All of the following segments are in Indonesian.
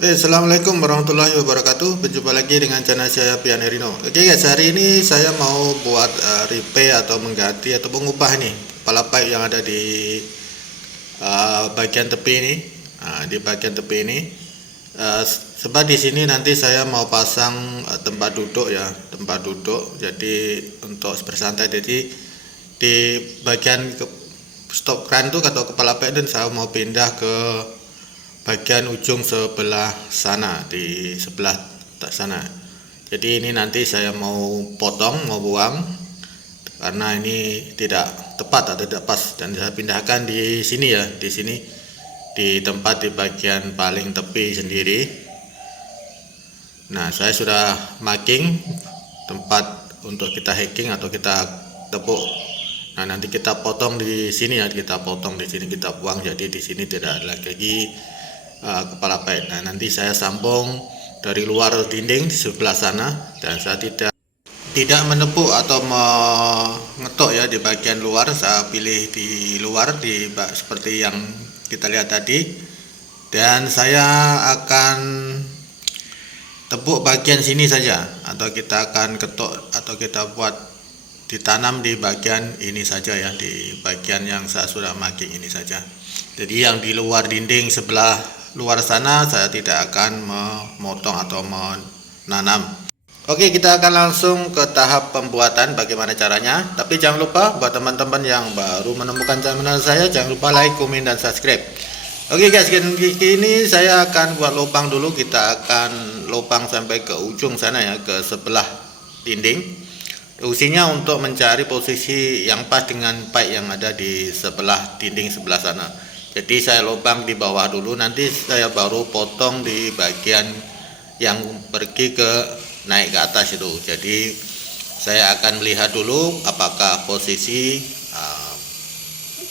Assalamualaikum warahmatullahi wabarakatuh. Berjumpa lagi dengan channel saya Pianerino. Oke guys, hari ini saya mau buat repair atau mengganti atau mengubah nih kepala pipe yang ada di bagian tepi ini. Di bagian tepi ini, sebab di sini nanti saya mau pasang tempat duduk ya, tempat duduk. Jadi untuk bersantai. Jadi di bagian stop kran tuh atau kepala pipe dan saya mau pindah ke bagian ujung sebelah sana, di sebelah tak sana. Jadi ini nanti saya mau potong, mau buang karena ini tidak tepat atau tidak pas, dan saya pindahkan di sini ya, di sini di tempat di bagian paling tepi sendiri. Nah, saya sudah marking tempat untuk kita hacking atau kita tepuk. Nah, nanti kita potong di sini ya, kita potong di sini, kita buang. Jadi di sini tidak ada lagi kepala pipe. Nah, nanti saya sambung dari luar dinding di sebelah sana, dan saya tidak menepuk atau mengetok ya di bagian luar. Saya pilih di luar seperti yang kita lihat tadi, dan saya akan tepuk bagian sini saja, atau kita akan ketok atau kita buat ditanam di bagian ini saja ya, di bagian yang saya sudah marking ini saja. Jadi yang di luar dinding sebelah luar sana saya tidak akan memotong atau menanam. Oke, kita akan langsung ke tahap pembuatan bagaimana caranya. Tapi jangan lupa buat teman-teman yang baru menemukan channel saya, jangan lupa like, komen, dan subscribe. Oke guys, kini saya akan buat lubang dulu. Kita akan lubang sampai ke ujung sana ya, ke sebelah dinding. Fungsinya untuk mencari posisi yang pas dengan pipe yang ada di sebelah dinding sebelah sana. Jadi saya lubang di bawah dulu, nanti saya baru potong di bagian yang pergi ke naik ke atas itu. Jadi saya akan melihat dulu apakah posisi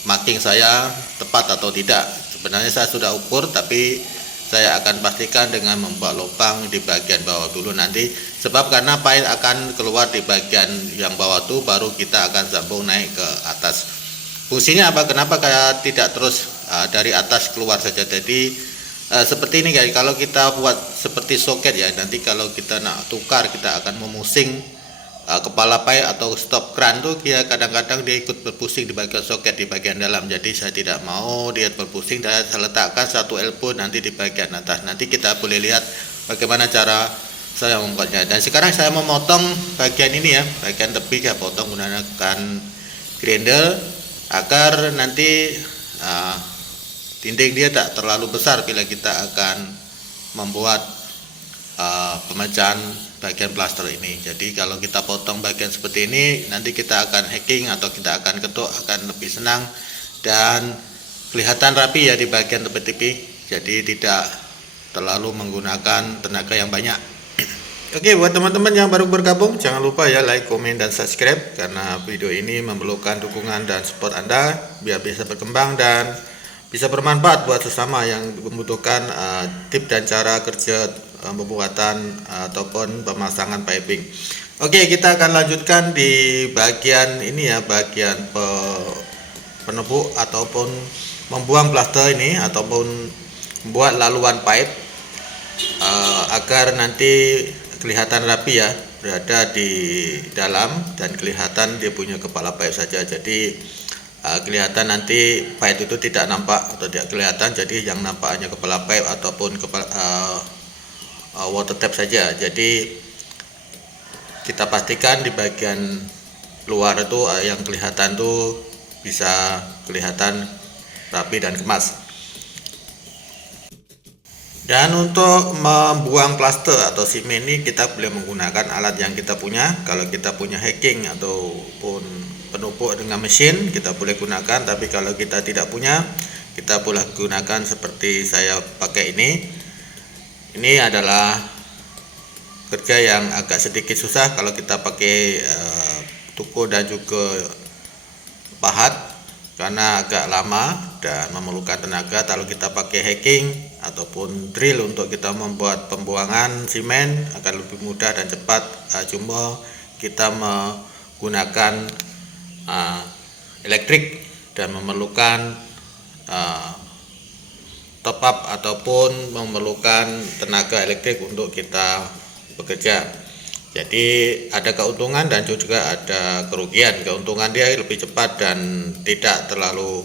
marking saya tepat atau tidak. Sebenarnya saya sudah ukur, tapi saya akan pastikan dengan membuat lubang di bagian bawah dulu nanti. Sebab karena pipe akan keluar di bagian yang bawah tuh, baru kita akan sambung naik ke atas. Fungsinya apa? Kenapa kayak tidak terus dari atas keluar saja? Jadi seperti ini guys, kalau kita buat seperti soket ya, nanti kalau kita nak tukar, kita akan memusing kepala pipe atau stop kran tuh, dia kadang-kadang dia ikut berpusing di bagian soket di bagian dalam. Jadi saya tidak mau dia berpusing, dan saya letakkan satu elbow nanti di bagian atas. Nanti kita boleh lihat bagaimana cara saya membuatnya. Dan sekarang saya memotong bagian ini ya, bagian tepi saya potong menggunakan grinder agar nanti dinding dia tak terlalu besar bila kita akan membuat pemecahan bagian plaster ini. Jadi kalau kita potong bagian seperti ini, nanti kita akan hacking atau kita akan ketuk akan lebih senang dan kelihatan rapi ya di bagian tepi-tepi. Jadi tidak terlalu menggunakan tenaga yang banyak. Oke, buat teman-teman yang baru bergabung, jangan lupa ya like, komen, dan subscribe, karena video ini memerlukan dukungan dan support Anda biar bisa berkembang dan bisa bermanfaat buat sesama yang membutuhkan tip dan cara kerja pembuatan ataupun pemasangan piping. Oke, kita akan lanjutkan di bagian ini ya, bagian penepuk ataupun membuang plaster ini, ataupun membuat laluan pipe agar nanti kelihatan rapi ya, berada di dalam dan kelihatan dia punya kepala pipe saja. Jadi kelihatan nanti pipe itu tidak nampak atau tidak kelihatan. Jadi yang nampak hanya kepala pipe ataupun kepala water tap saja. Jadi kita pastikan di bagian luar itu yang kelihatan tuh bisa kelihatan rapi dan kemas. Dan untuk membuang plaster atau semen ini kita boleh menggunakan alat yang kita punya. Kalau kita punya hacking ataupun penupuk dengan mesin, kita boleh gunakan. Tapi kalau kita tidak punya, kita boleh gunakan seperti saya pakai ini. Ini adalah kerja yang agak sedikit susah kalau kita pakai tuku dan juga pahat, karena agak lama dan memerlukan tenaga. Kalau kita pakai hacking ataupun drill untuk kita membuat pembuangan semen akan lebih mudah dan cepat. Cuma kita menggunakan elektrik dan memerlukan top up ataupun memerlukan tenaga elektrik untuk kita bekerja. Jadi ada keuntungan dan juga ada kerugian. Keuntungan dia lebih cepat dan tidak terlalu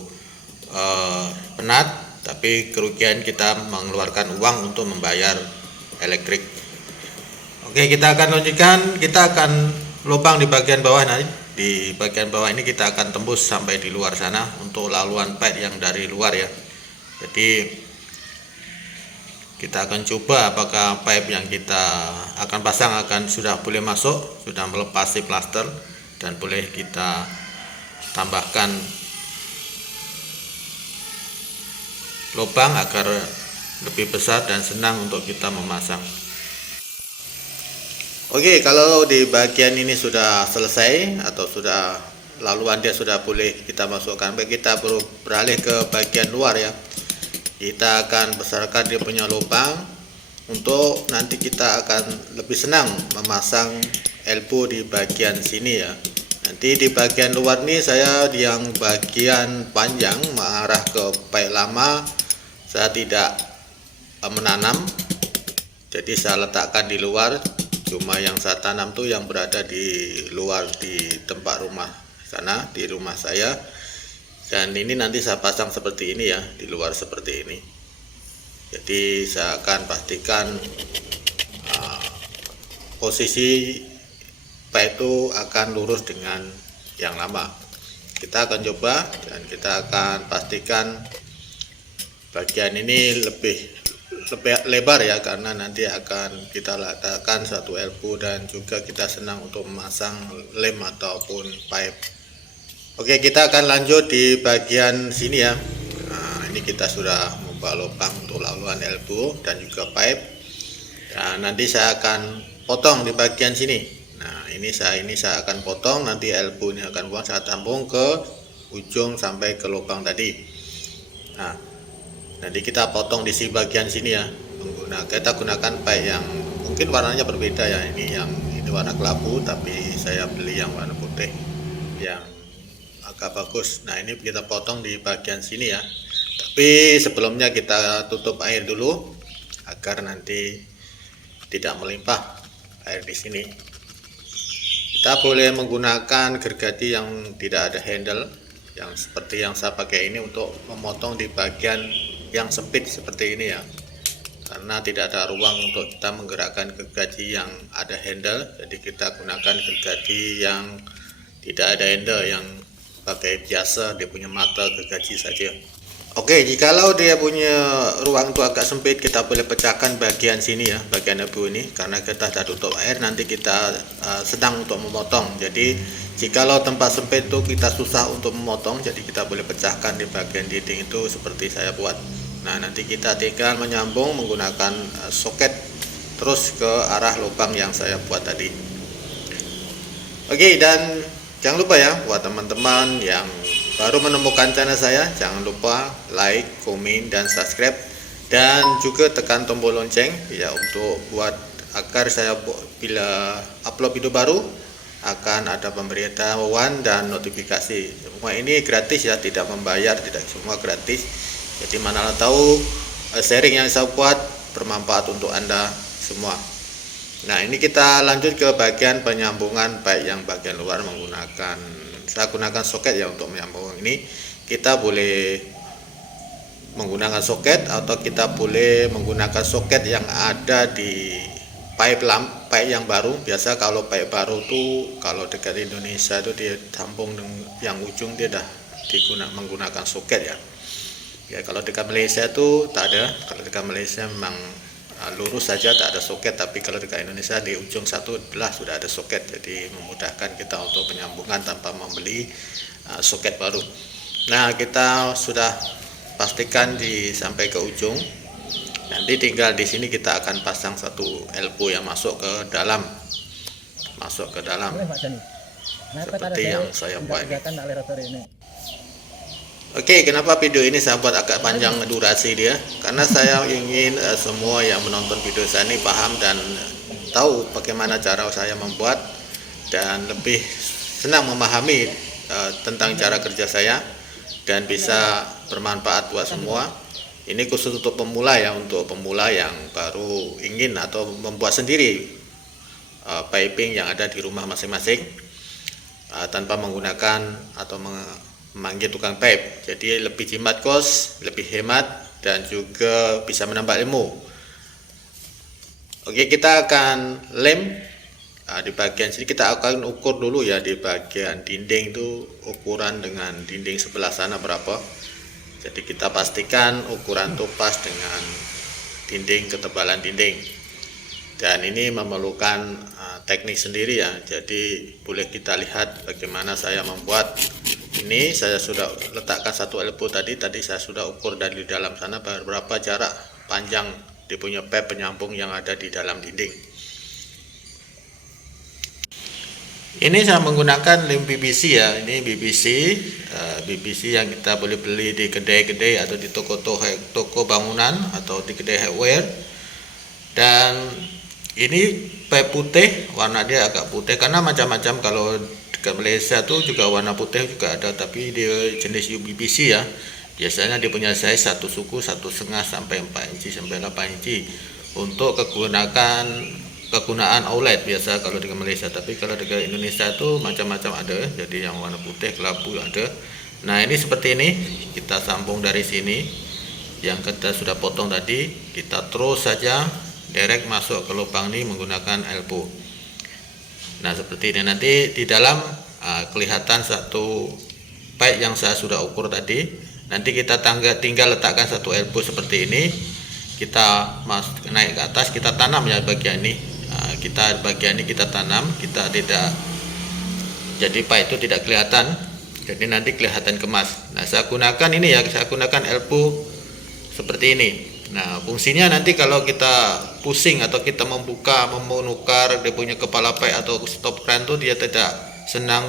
penat, tapi kerugian kita mengeluarkan uang untuk membayar listrik. Oke, kita akan lanjutkan. Kita akan lubang di bagian bawah nanti. Di bagian bawah ini kita akan tembus sampai di luar sana untuk laluan pipe yang dari luar ya. Jadi kita akan coba apakah pipe yang kita akan pasang sudah boleh masuk, sudah melepasi plaster, dan boleh kita tambahkan lubang agar lebih besar dan senang untuk kita memasang. Oke, kalau di bagian ini sudah selesai atau sudah laluan dia sudah boleh kita masukkan, baik kita beralih ke bagian luar ya. Kita akan besarkan dia punya lubang untuk nanti kita akan lebih senang memasang elbow di bagian sini ya. Nanti di bagian luar nih saya yang bagian panjang mengarah ke pipe lama saya tidak menanam, jadi saya letakkan di luar. Cuma yang saya tanam tuh yang berada di luar di tempat rumah sana, di rumah saya. Dan ini nanti saya pasang seperti ini ya, di luar seperti ini. Jadi saya akan pastikan posisi pipe itu akan lurus dengan yang lama. Kita akan coba dan kita akan pastikan bagian ini lebih lebar ya, karena nanti akan kita letakkan satu elbow dan juga kita senang untuk memasang lem ataupun pipe. Oke, kita akan lanjut di bagian sini ya. Nah, ini kita sudah membuat lubang untuk laluan elbow dan juga pipe. Dan nanti saya akan potong di bagian sini. Nah, ini saya akan potong, nanti elbow ini akan saya tampung ke ujung sampai ke lubang tadi. Nah, nanti kita potong di bagian sini ya. Kita gunakan pipe yang mungkin warnanya berbeda ya. Ini warna kelabu, tapi saya beli yang warna putih yang agak bagus. Nah, ini kita potong di bagian sini ya. Tapi sebelumnya kita tutup air dulu agar nanti tidak melimpah air di sini. Kita boleh menggunakan gergaji yang tidak ada handle, yang seperti yang saya pakai ini untuk memotong di bagian yang sempit seperti ini ya. Karena tidak ada ruang untuk kita menggerakkan gergaji yang ada handle, jadi kita gunakan gergaji yang tidak ada handle, yang pakai biasa dia punya mata gergaji saja. Oke, jikalau dia punya ruang itu agak sempit, kita boleh pecahkan bagian sini ya, bagian elbow ini, karena kita sudah tutup air, nanti kita sedang untuk memotong. Jadi jikalau tempat sempit itu kita susah untuk memotong, jadi kita boleh pecahkan di bagian dinding itu seperti saya buat. Nah, nanti kita tinggal menyambung menggunakan soket terus ke arah lubang yang saya buat tadi. Oke, dan jangan lupa ya, buat teman-teman yang baru menemukan channel saya, jangan lupa like, komen, dan subscribe, dan juga tekan tombol lonceng ya untuk buat agar saya bila upload video baru akan ada pemberitahuan dan notifikasi. Semua ini gratis ya, tidak membayar, tidak semua gratis. Jadi mana tahu sharing yang saya buat bermanfaat untuk Anda semua. Nah, ini kita lanjut ke bagian penyambungan pipe yang bagian luar saya gunakan soket ya untuk menyambung ini. Kita boleh menggunakan soket atau kita boleh menggunakan soket yang ada di pipe yang baru. Biasa kalau pipe baru tuh kalau dekat Indonesia itu dia tampung yang ujung dia dah menggunakan soket ya. Ya, kalau dekat Malaysia tuh tak ada. Kalau dekat Malaysia memang lurus saja, tak ada soket. Tapi kalau dekat Indonesia di ujung satu belah sudah ada soket, jadi memudahkan kita untuk penyambungan tanpa membeli soket baru. Nah, kita sudah pastikan sampai ke ujung. Nanti tinggal di sini kita akan pasang satu elbow yang masuk ke dalam, seperti yang saya buat ini. Oke, kenapa video ini saya buat agak panjang durasi dia? Karena saya ingin semua yang menonton video saya ini paham dan tahu bagaimana cara saya membuat dan lebih senang memahami tentang cara kerja saya dan bisa bermanfaat buat semua. Ini khusus untuk pemula ya, untuk pemula yang baru ingin atau membuat sendiri piping yang ada di rumah masing-masing tanpa menggunakan atau memanggil tukang pipe. Jadi lebih jimat kos, lebih hemat, dan juga bisa menambah ilmu. Oke, kita akan lem di bagian sini. Kita akan ukur dulu ya di bagian dinding itu, ukuran dengan dinding sebelah sana berapa. Jadi kita pastikan ukuran itu pas dengan dinding, ketebalan dinding. Dan ini memerlukan teknik sendiri ya. Jadi boleh kita lihat bagaimana saya membuat ini. Saya sudah letakkan satu elbow tadi saya sudah ukur dari dalam sana berapa jarak panjang dia punya pipe penyambung yang ada di dalam dinding. Ini saya menggunakan lem BBC ya. Ini BBC yang kita boleh beli di kedai-kedai atau di toko bangunan atau di kedai hardware. Dan ini pipe putih, warna dia agak putih karena macam-macam. Kalau di Malaysia tuh juga warna putih juga ada, tapi dia jenis UBBC ya. Biasanya dia punya size satu suku 1,5 sampai 4 inci sampai 8 inci untuk kegunaan outlet biasa kalau di Malaysia. Tapi kalau di Indonesia itu macam-macam ada, jadi yang warna putih kelabu ada. Nah, ini seperti ini, kita sambung dari sini yang kita sudah potong tadi, kita terus saja direct masuk ke lubang ini menggunakan elbow. Nah, seperti ini nanti di dalam kelihatan satu pipe yang saya sudah ukur tadi. Nanti kita tinggal letakkan satu elbow seperti ini, kita naik ke atas, kita tanam ya bagian ini. Bagian ini kita tanam, kita tidak, jadi pipe itu tidak kelihatan, jadi nanti kelihatan kemas. Nah, saya gunakan ini ya, saya gunakan elbow seperti ini. Nah, fungsinya nanti kalau kita pusing atau kita membuka, menukar dia punya kepala pipe atau stop kran itu, dia tidak senang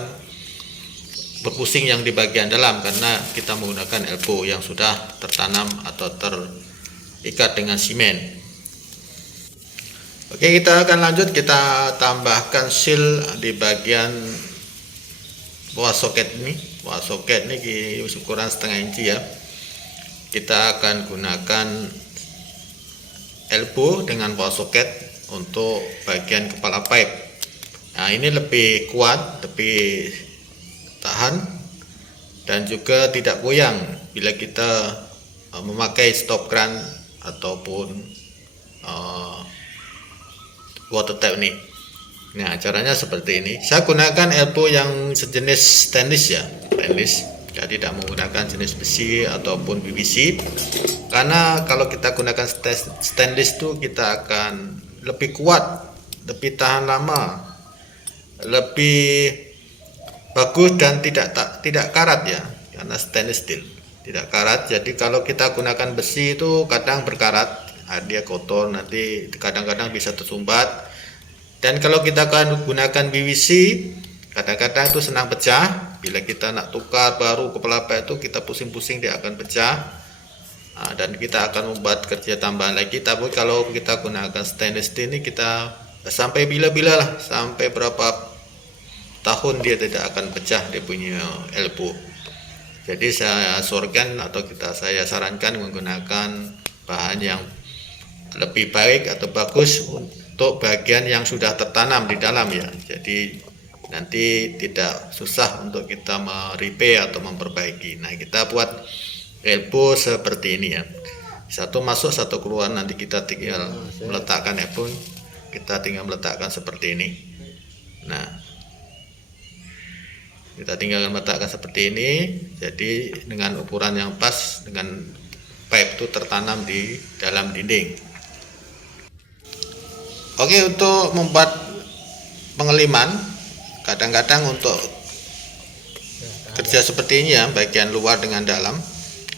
berpusing yang di bagian dalam karena kita menggunakan elbow yang sudah tertanam atau terikat dengan semen. Oke, kita akan lanjut, kita tambahkan seal di bagian bawah soket ini. Bawah soket ini ukuran 1/2 inci ya. Kita akan gunakan elbow dengan bawah soket untuk bagian kepala pipe. Nah, ini lebih kuat, lebih tahan, dan juga tidak goyang bila kita memakai stop kran ataupun water tap ini. Nah, caranya seperti ini. Saya gunakan elbow yang sejenis stainless ya, stainless. Jadi tidak menggunakan jenis besi ataupun BBC. Karena kalau kita gunakan stainless itu kita akan lebih kuat, lebih tahan lama, lebih bagus dan tidak karat ya. Karena stainless steel tidak karat. Jadi kalau kita gunakan besi itu kadang berkarat. Dia kotor, nanti kadang-kadang bisa tersumbat. Dan kalau kita akan gunakan BBC, kadang-kadang itu senang pecah. Bila kita nak tukar baru kepala pipe itu kita pusing-pusing dia akan pecah. Dan kita akan membuat kerja tambahan lagi. Tapi kalau kita gunakan stainless steel ini, kita sampai bila-bila lah, sampai berapa tahun dia tidak akan pecah dia punya elbow. Jadi saya saya sarankan menggunakan bahan yang lebih baik atau bagus untuk bagian yang sudah tertanam di dalam ya. Jadi nanti tidak susah untuk kita repair atau memperbaiki. Nah, kita buat elbow seperti ini ya. Satu masuk, satu keluar. Nanti kita tinggal meletakkan elbow. Kita tinggal meletakkan seperti ini. Nah, kita tinggal meletakkan seperti ini. Jadi dengan ukuran yang pas, dengan pipe itu tertanam di dalam dinding. Oke, untuk membuat pengeliman, kadang-kadang untuk kerja seperti ini ya, bagian luar dengan dalam,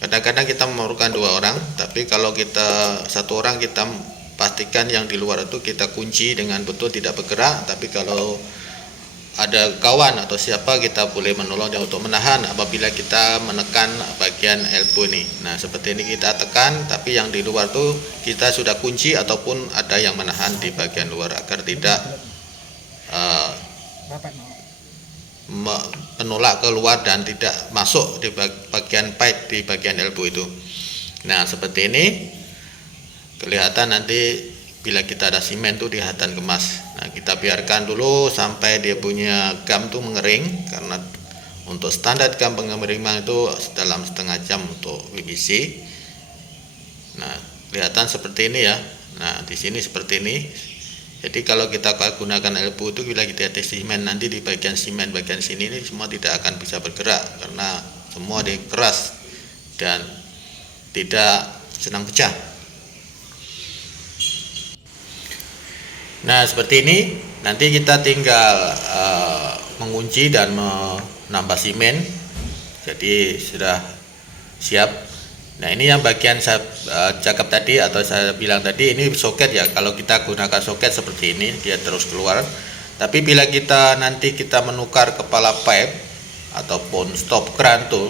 kadang-kadang kita memerlukan 2 orang. Tapi kalau kita 1 orang, kita pastikan yang di luar itu kita kunci dengan betul, tidak bergerak. Tapi kalau ada kawan atau siapa, kita boleh menolong dia untuk menahan apabila kita menekan bagian elbow ini. Nah, seperti ini kita tekan, tapi yang di luar tuh kita sudah kunci ataupun ada yang menahan di bagian luar agar tidak menolak keluar dan tidak masuk di bagian pipe di bagian elbow itu. Nah seperti ini kelihatan nanti bila kita ada semen tuh kelihatan kemas. Nah kita biarkan dulu sampai dia punya gam tuh mengering, karena untuk standar gam pengeringan itu dalam setengah jam untuk PVC. Nah kelihatan seperti ini ya. Nah di sini seperti ini. Jadi kalau kita gunakan elbow itu bila kita tes semen, nanti di bagian semen bagian sini ini semua tidak akan bisa bergerak karena semua dia keras dan tidak senang pecah. Nah seperti ini, nanti kita tinggal mengunci dan menambah semen. Jadi sudah siap. Nah ini yang bagian saya cakap tadi atau saya bilang tadi, ini soket ya. Kalau kita gunakan soket seperti ini dia terus keluar. Tapi bila kita nanti kita menukar kepala pipe ataupun stop keran tuh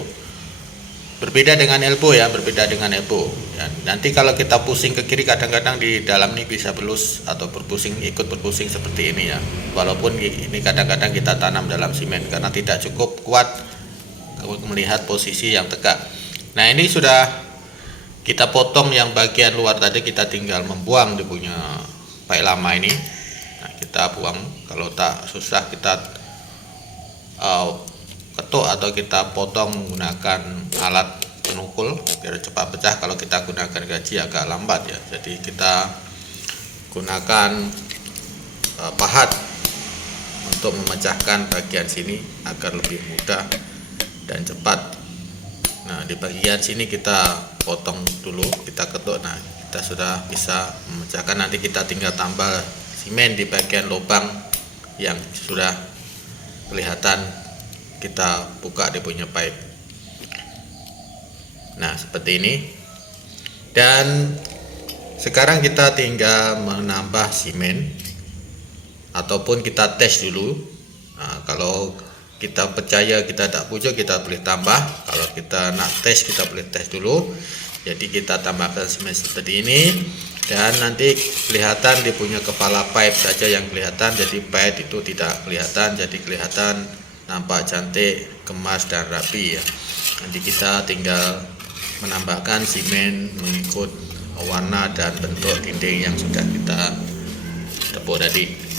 berbeda dengan elbow ya, berbeda dengan elbow. Ya, nanti kalau kita pusing ke kiri kadang-kadang di dalam ini bisa belus atau berpusing, ikut berpusing seperti ini ya. Walaupun ini kadang-kadang kita tanam dalam semen karena tidak cukup kuat melihat posisi yang tegak. Nah ini sudah kita potong yang bagian luar tadi, kita tinggal membuang dia punya pipe lama ini. Nah kita buang, kalau tak susah kita ketuk atau kita potong menggunakan alat penukul biar cepat pecah. Kalau kita gunakan gaji agak lambat ya, jadi kita gunakan pahat untuk memecahkan bagian sini agar lebih mudah dan cepat. Nah di bagian sini kita potong dulu, kita ketuk. Nah kita sudah bisa memecahkan. Nanti kita tinggal tambah semen di bagian lubang yang sudah kelihatan, kita buka dia punya pipe. Nah seperti ini. Dan sekarang kita tinggal menambah semen ataupun kita tes dulu. Nah, kalau kita percaya kita tak pujuk, kita boleh tambah. Kalau kita nak tes, kita boleh tes dulu. Jadi kita tambahkan semen seperti ini, dan nanti kelihatan dia punya kepala pipe saja yang kelihatan. Jadi pipe itu tidak kelihatan, jadi kelihatan nampak cantik, kemas dan rapi ya. Nanti kita tinggal menambahkan semen mengikut warna dan bentuk dinding yang sudah kita tepuk tadi.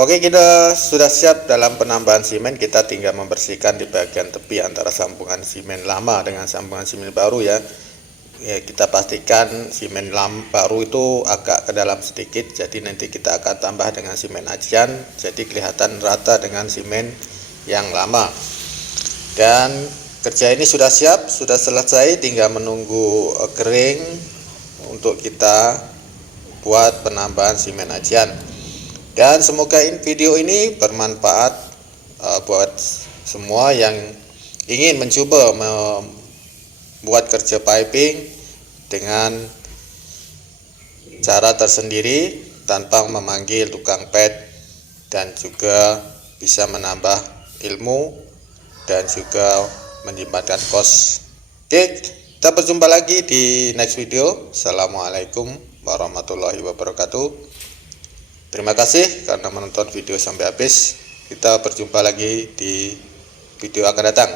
Oke, kita sudah siap dalam penambahan semen. Kita tinggal membersihkan di bagian tepi antara sambungan semen lama dengan sambungan semen baru ya. Kita pastikan semen baru itu agak ke dalam sedikit, jadi nanti kita akan tambah dengan semen ajian, jadi kelihatan rata dengan semen yang lama. Dan kerja ini sudah siap, sudah selesai, tinggal menunggu kering untuk kita buat penambahan semen ajian. Dan semoga video ini bermanfaat buat semua yang ingin mencoba membuat kerja piping dengan cara tersendiri tanpa memanggil tukang pet, dan juga bisa menambah ilmu dan juga menyimpankan kos. Oke, kita berjumpa lagi di next video. Assalamualaikum warahmatullahi wabarakatuh. Terima kasih karena menonton video sampai habis. Kita berjumpa lagi di video akan datang.